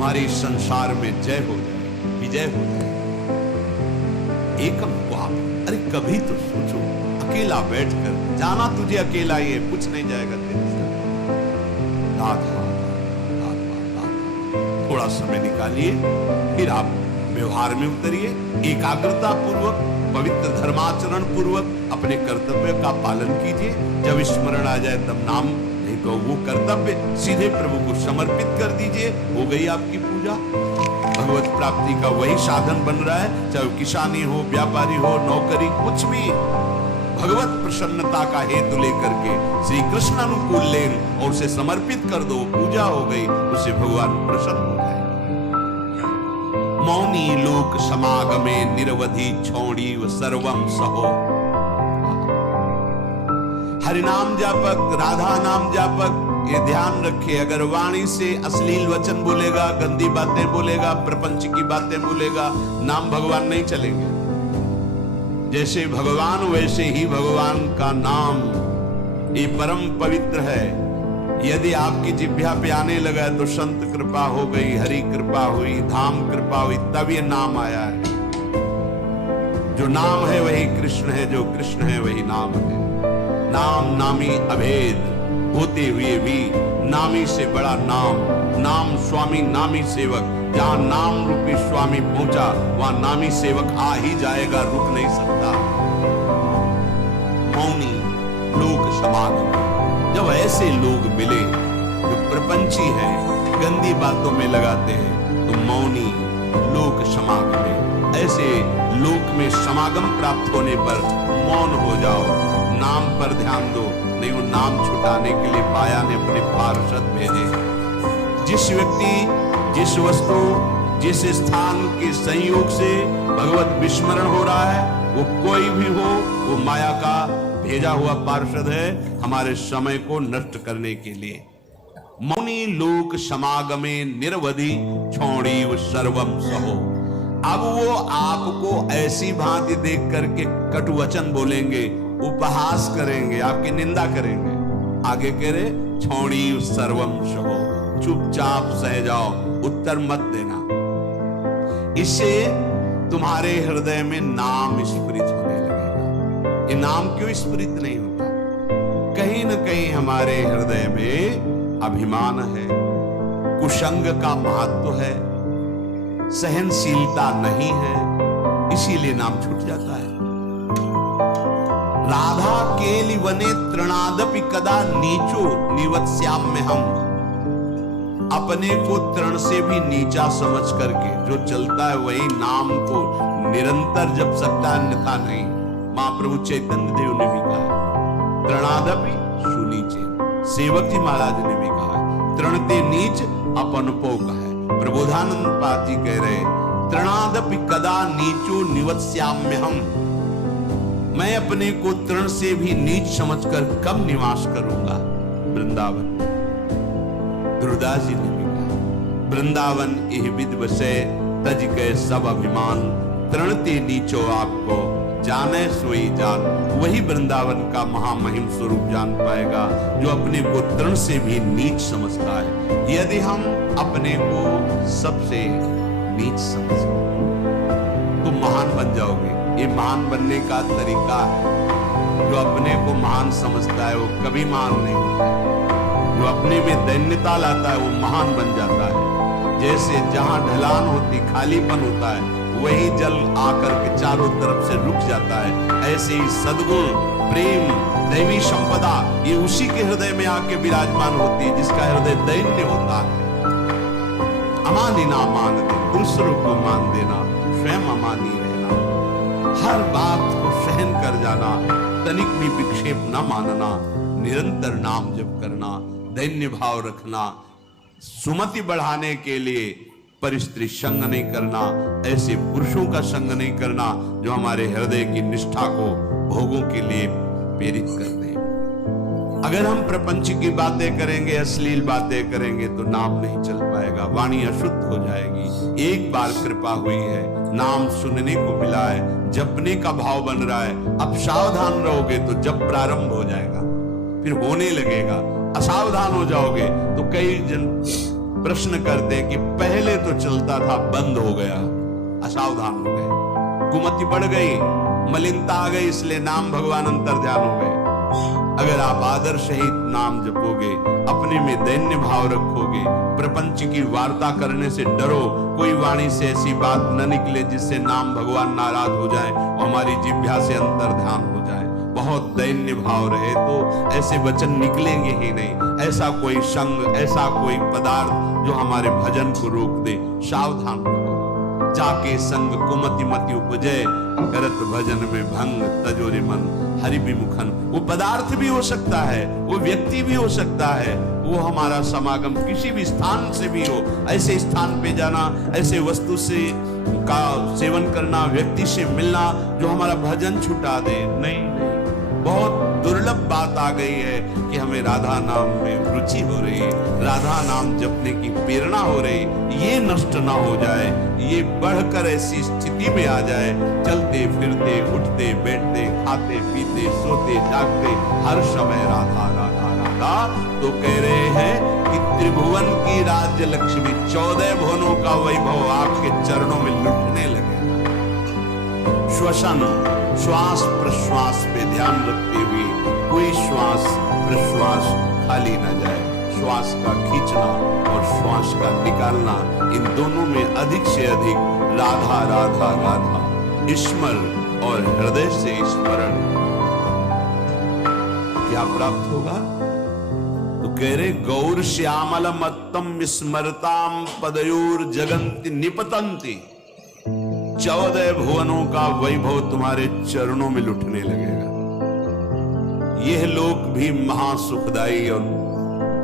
तुम्हारी संसार में जय हो जाए, विजय हो जाए। एकम क्वाप, अरे कभी तो सोचो, अकेला बैठकर जाना तुझे अकेला ही है, कुछ नहीं जाएगा तेरे साथ। राधा राधा राधा, थोड़ा समय निकालिए, फिर आप व्यवहार में उतरिए, एकाग्रता पूर्वक, पवित्र धर्माचरण पूर्वक अपने कर्तव्य का पालन कीजिए। जब स्मरण आ जाए तब नाम, नहीं तो वो कर्तव्य सीधे प्रभु को समर्पित कर दीजिए, हो गई आपकी पूजा। भगवत प्राप्ति का वही साधन बन रहा है, चाहे किसानी हो, व्यापारी हो, नौकरी, कुछ भी भगवत प्रसन्नता का हेतु लेकर के श्री कृष्ण अनुकूल लेन और उसे समर्पित कर दो, पूजा हो गई, उससे भगवान प्रसन्न हो जाए। मौनी लोक समागमे निरवधि छौड़ी व सर्वम सहो। हरिनाम जापक, राधा नाम जापक, ये ध्यान रखे, अगर वाणी से अश्लील वचन बोलेगा, गंदी बातें बोलेगा, प्रपंच की बातें बोलेगा, नाम भगवान नहीं चलेंगे। जैसे भगवान वैसे ही भगवान का नाम, ये परम पवित्र है। यदि आपकी जिह्वा पे आने लगा तो संत कृपा हो गई, हरि कृपा हुई, धाम कृपा हुई, तब ये नाम आया है। जो नाम है वही कृष्ण है, जो कृष्ण है वही नाम है। नाम नामी अभेद होते हुए भी नामी से बड़ा नाम, नाम स्वामी नामी सेवक। जहां नाम रूपी स्वामी पहुंचा वहां नामी सेवक आ ही जाएगा, रुक नहीं सकता। मौनी लोक समागम, जब ऐसे लोग मिले जो प्रपंची हैं, गंदी बातों में लगाते हैं, तो मौनी लोक समागम, ऐसे लोक में समागम प्राप्त होने पर मौन हो जाओ, नाम पर ध्यान दो। नहीं, वो नाम छुटाने के लिए माया ने अपने पार्षद भेजे। जिस व्यक्ति, जिस वस्तु, जिस स्थान के संयोग से भगवत विस्मरण हो रहा है, वो कोई भी हो, वो माया का भेजा हुआ पार्षद है, हमारे समय को नष्ट करने के लिए। मौनी लोक समागमे निरवधि छौड़ी व सर्वम सहो। अब वो आपको ऐसी भांति देख करके कटु वचन बोलेंगे, उपहास करेंगे, आपकी निंदा करेंगे। आगे कह रहे छौड़ी सर्वम सहो, चुपचाप सह जाओ, उत्तर मत देना। इससे तुम्हारे हृदय में नाम स्फुरित होने लगेगा। ये नाम क्यों स्फुरित नहीं होता? कहीं न कहीं हमारे हृदय में अभिमान है, कुसंग का महत्व है, सहनशीलता नहीं है, इसीलिए नाम छूट जाता है। राधा केलि वने तृणादपि कदा नीचो निवत्स्याम्य हम। अपने को तृण से भी नीचा समझ करके जो चलता है वही नाम को निरंतर जप सकता है, अन्यथा नहीं। महाप्रभु चैतन्य देव ने भी कहा तृणादपि सुनीचे, सेवक जी महाराज ने भी कहा तृणते नीच अपन पो कहे। प्रबोधानंद पाद जी कह रहे तृणादपि कदा नीचो निवत्स्याम्य हम। मैं अपने को तृण से भी नीच समझकर कब निवास करूंगा वृंदावन। ध्रुवदास जी ने भी कहा वृंदावन यह विद बसे तज के सब अभिमान, तृणते नीचो आपको जाने सोई जान। वही वृंदावन का महामहिम स्वरूप जान पाएगा जो अपने को तृण से भी नीच समझता है। यदि हम अपने को सबसे नीच समझें तो महान बन जाओगे। ये महान बनने का तरीका है। जो अपने को महान समझता है वो कभी महान नहीं होता है। जो अपने में दैन्यता लाता है वो महान बन जाता है। जैसे जहां ढलान होती, खालीपन होता है, वही जल आकर के चारों तरफ से रुक जाता है। ऐसे ही सद्गुण, प्रेम, दैवी संपदा ये उसी के हृदय में आके विराजमान होती है जिसका हृदय दैन्य होता है। अमानी ना मान दे, दूसरों को मान देना, स्वयं अमानी रहना, हर बात को सहन कर जाना, तनिक भी विक्षेप न मानना, निरंतर नाम जप करना, दैन्य भाव रखना, सुमति बढ़ाने के लिए परिस्त्री संग नहीं करना, ऐसे पुरुषों का संग नहीं करना जो हमारे हृदय की निष्ठा को भोगों के लिए प्रेरित कर दें। अगर हम प्रपंच की बातें करेंगे, अश्लील बातें करेंगे तो नाम नहीं चल पाएगा, वाणी अशुद्ध हो जाएगी। एक बार कृपा हुई है, नाम सुनने को मिला है, जपने का भाव बन रहा है। अब सावधान रहोगे तो जप प्रारंभ हो जाएगा, फिर होने लगेगा। असावधान हो जाओगे तो कई जन प्रश्न करते कि पहले तो चलता था, बंद हो गया, असावधान हो गए, कुमति बढ़ गई, मलिनता आ गई, इसलिए नाम भगवान अंतर ध्यान हो गए। अगर आप आदर सहित नाम जपोगे, अपने में दैन्य भाव रखोगे, प्रपंच की वार्ता करने से डरो, कोई वाणी से ऐसी बात न निकले जिससे नाम भगवान नाराज हो जाए और हमारी जिह्वा से अंतर ध्यान हो जाए, बहुत दैन्य भाव रहे तो ऐसे वचन निकलेंगे ही नहीं। ऐसा कोई संग, ऐसा कोई पदार्थ जो हमारे भजन को रोक दे, सावधान रहो। जाके संग कुमति मति उपजे, करत भजन में भंग तजोरि मन हरि विमुखन। वो पदार्थ भी हो सकता है, वो व्यक्ति भी हो सकता है, वो हमारा समागम किसी भी स्थान से भी हो। ऐसे स्थान पे जाना, ऐसे वस्तु से का सेवन करना, व्यक्ति से मिलना जो हमारा भजन छुटा दे, नहीं। बहुत दुर्लभ बात आ गई है कि हमें राधा नाम में रुचि हो रही है, राधा नाम जपने की प्रेरणा हो रही, ये नष्ट ना हो जाए, ये बढ़कर ऐसी स्थिति में आ जाए, चलते फिरते उठते बैठते खाते पीते सोते जागते हर समय राधा राधा राधा। तो कह रहे हैं कि त्रिभुवन की राज्य लक्ष्मी, 14 भुवनों का वैभव आपके चरणों में लुटने लगे। श्वसन, श्वास प्रश्वास पे ध्यान रखते हुए कोई श्वास प्रश्वास खाली न जाए। श्वास का खींचना और श्वास का निकालना, इन दोनों में अधिक से अधिक राधा राधा राधा स्मरण और हृदय से स्मरण क्या प्राप्त होगा? तो कह रहे गौर श्यामल मत्तम स्मरताम पदयोर जगंति निपतंती। 14 भुवनों का वैभव तुम्हारे चरणों में लुटने लगेगा। यह लोक भी महासुखदायी और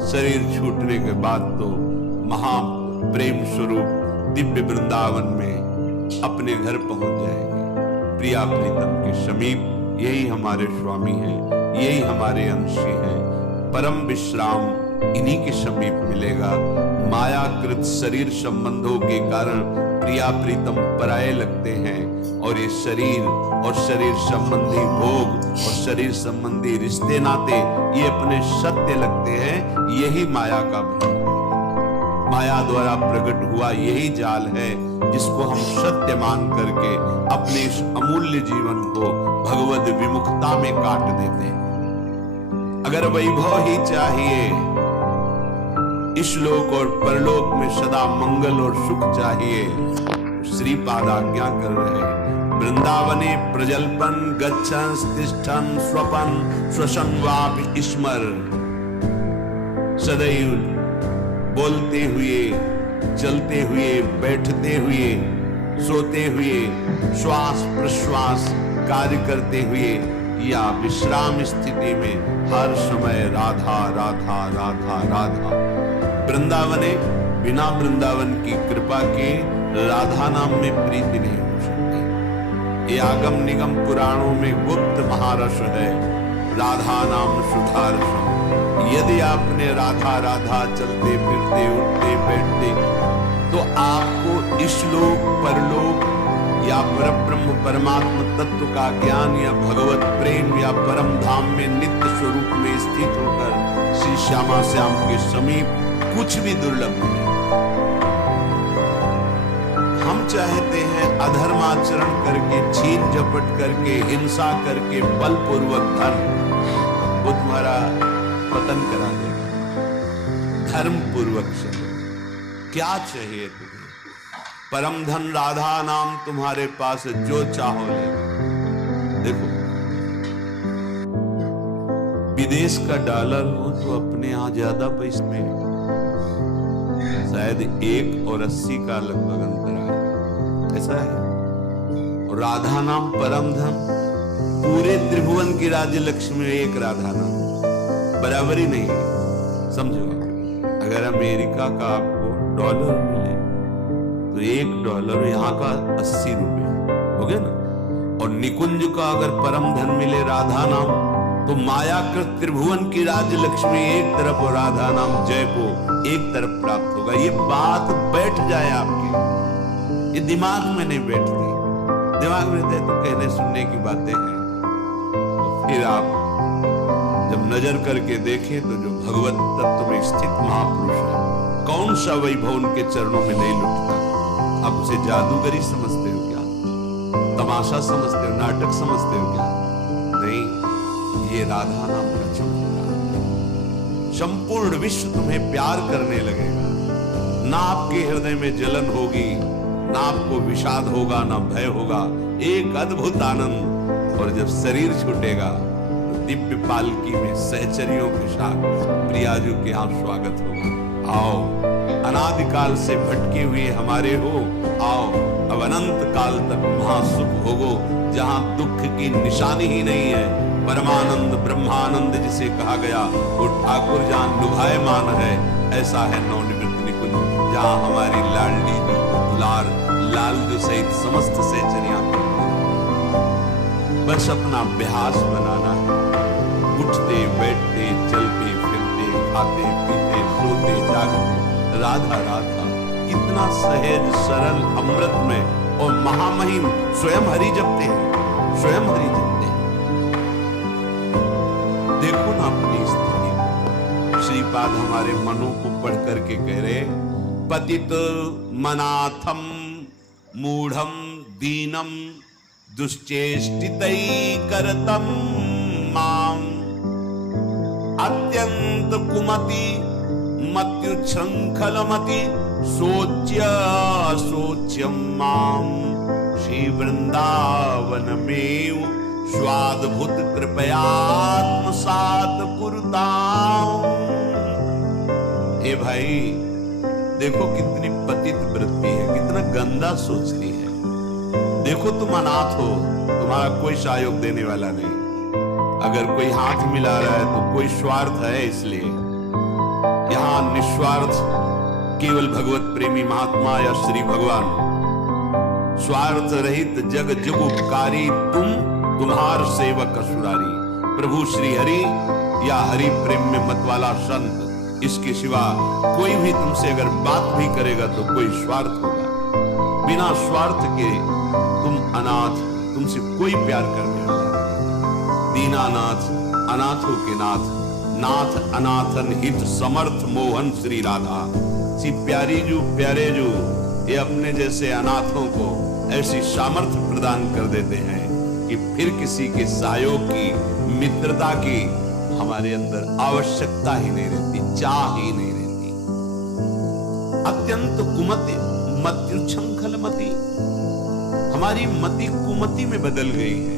शरीर छूटने के बाद तो महा प्रेम स्वरूप दिव्य वृंदावन में अपने घर पहुंच जाएंगे, प्रिया प्रीतम के समीप। यही हमारे स्वामी हैं, यही हमारे अंशी हैं। परम विश्राम इन्हीं के समीप मिलेगा। मायाकृत शरीर संबंधों के कारण प्रिया प्रीतम पराये लगते हैं और ये शरीर और शरीर संबंधी भोग और शरीर संबंधी रिश्ते नाते ये अपने सत्य लगते हैं। यही माया का भ्रम है। माया द्वारा प्रकट हुआ यही जाल है जिसको हम सत्य मान करके अपने इस अमूल्य जीवन को भगवद विमुखता में काट देते हैं। अगर वैभव ही चाहिए, इशलोक और परलोक में सदा मंगल और सुख चाहिए, श्रीपाद आज्ञा कर रहे हैं। वृंदावने प्रजल्पन गच्छन् तिष्ठन् स्वपन श्वसन वापि स्मर। सदैव बोलते हुए, चलते हुए, बैठते हुए, सोते हुए, श्वास प्रश्वास कार्य करते हुए या विश्राम स्थिति में हर समय राधा राधा राधा राधा। वृंदावने, बिना वृंदावन की कृपा के राधा नाम में प्रीति नहीं हो सकती। ये आगम निगम पुराणों में गुप्त महारस है, राधा नाम सुधारस। यदि आपने राधा राधा चलते फिरते उठते बैठते तो आपको इस लोक परलोक या परब्रह्म परमात्मा तत्व का ज्ञान या भगवत प्रेम या परम धाम में नित्य स्वरूप में स्थित होकर श्री श्यामा श्याम के समीप कुछ भी दुर्लभ नहीं। हम चाहते हैं अधर्माचरण करके, छीन झपट करके, हिंसा करके, बलपूर्वक धन वो तुम्हारा पतन करा देगा। धर्म पूर्वक चलो। क्या चाहिए तुम्हें? परम धन राधा नाम तुम्हारे पास, जो चाहो ले। देखो, विदेश का डॉलर हो तो अपने यहां ज्यादा पैसे में शायद 1.80 का लगभग अंतर है, ऐसा है। और राधा नाम परम धन, पूरे त्रिभुवन की राज्य लक्ष्मी एक राधा नाम, बराबरी नहीं है। समझो, अगर अमेरिका का आपको डॉलर मिले तो $1 यहाँ का 80 रुपए हो गया ना। और निकुंज का अगर परम धन मिले राधा नाम, तो मायाकृत त्रिभुवन की राज्य लक्ष्मी एक तरफ और राधा नाम जय को एक तरफ प्राप्त होगा। ये बात बैठ जाए आपकी, ये दिमाग में नहीं बैठती। दिमाग में रहते तो कहने सुनने की बातें हैं, तो फिर आप जब नजर करके देखें तो जो भगवत तत्व में स्थित महापुरुष है कौन सा वैभव उनके चरणों में नहीं लुटता। आप उसे जादूगरी समझते हो क्या? तमाशा समझते हो, नाटक समझते हो क्या? नहीं, ये राधा नाम का चमत्कार। संपूर्ण विश्व तुम्हें प्यार करने लगेगा। ना आपके हृदय में जलन होगी, ना आपको विषाद होगा, ना भय होगा। एक अद्भुत आनंद। और जब शरीर छूटेगा तो दिव्य पालकी में सहचरियों के साथ प्रियाजू के यहाँ स्वागत होगा। आओ, अनादिकाल से भटके हुए हमारे हो, आओ अब अनंत काल तक महासुख भोगो, जहां दुख की निशानी ही नहीं है। परमानंद ब्रह्मानंद जिसे कहा गया, वो ठाकुर जहां लुभायमान है, ऐसा है नवनिवृत्त निकुंज, जहां हमारी लाडली दुलार लाल सहित समस्त सहचरियां बस अपना अभ्यास बनाना है। उठते बैठते चलते फिरते खाते पीते सोते जागते राधा राधा, इतना सहज सरल अमृत में। और महामहिम स्वयं हरि जपते हैं, स्वयं हरि जपते हैं। देखो ना अपनी स्थिति। श्रीपाद हमारे मनों को पढ़ करके कह रहे, पतित मनाथम मूढ़म दीनम दुश्चेष्टितैकरतम माम अत्यंत कुमति मत्युच्छृंखलमति सोच्य सोच्यम माम श्री वृंदावन में स्वाद्भुत कृपयात्मसात कुरुताम। ए भाई, देखो कितनी पतित वृत्ति है, कितना गंदा सोचती है। देखो तुम अनाथ हो, तुम्हारा कोई सहयोग देने वाला नहीं। अगर कोई हाथ मिला रहा है तो कोई स्वार्थ है, इसलिए यहां निस्वार्थ केवल भगवत प्रेमी महात्मा या श्री भगवान, स्वार्थ रहित जग जुगुपकारी तुम, तुम्हार सेवक असुरारी। प्रभु श्री हरि या हरि प्रेम में मत वाला संत, इसके सिवा कोई भी तुमसे अगर बात भी करेगा तो कोई स्वार्थ होगा। बिना स्वार्थ के तुम अनाथ, तुमसे कोई प्यार करने वाला। दीनानाथ अनाथों के नाथ, नाथ अनाथन हित समर्थ मोहन श्री राधा। सी प्यारी जो प्यारे जो, ये अपने जैसे अनाथों को ऐसी सामर्थ्य प्रदान कर देते हैं कि फिर किसी के सहयोग की, मित्रता की हमारे अंदर आवश्यकता ही नहीं रहती, चाह ही नहीं रहती। अत्यंत कुमति मत्युच्छृंखलमति, हमारी मति कुमति में बदल गई है।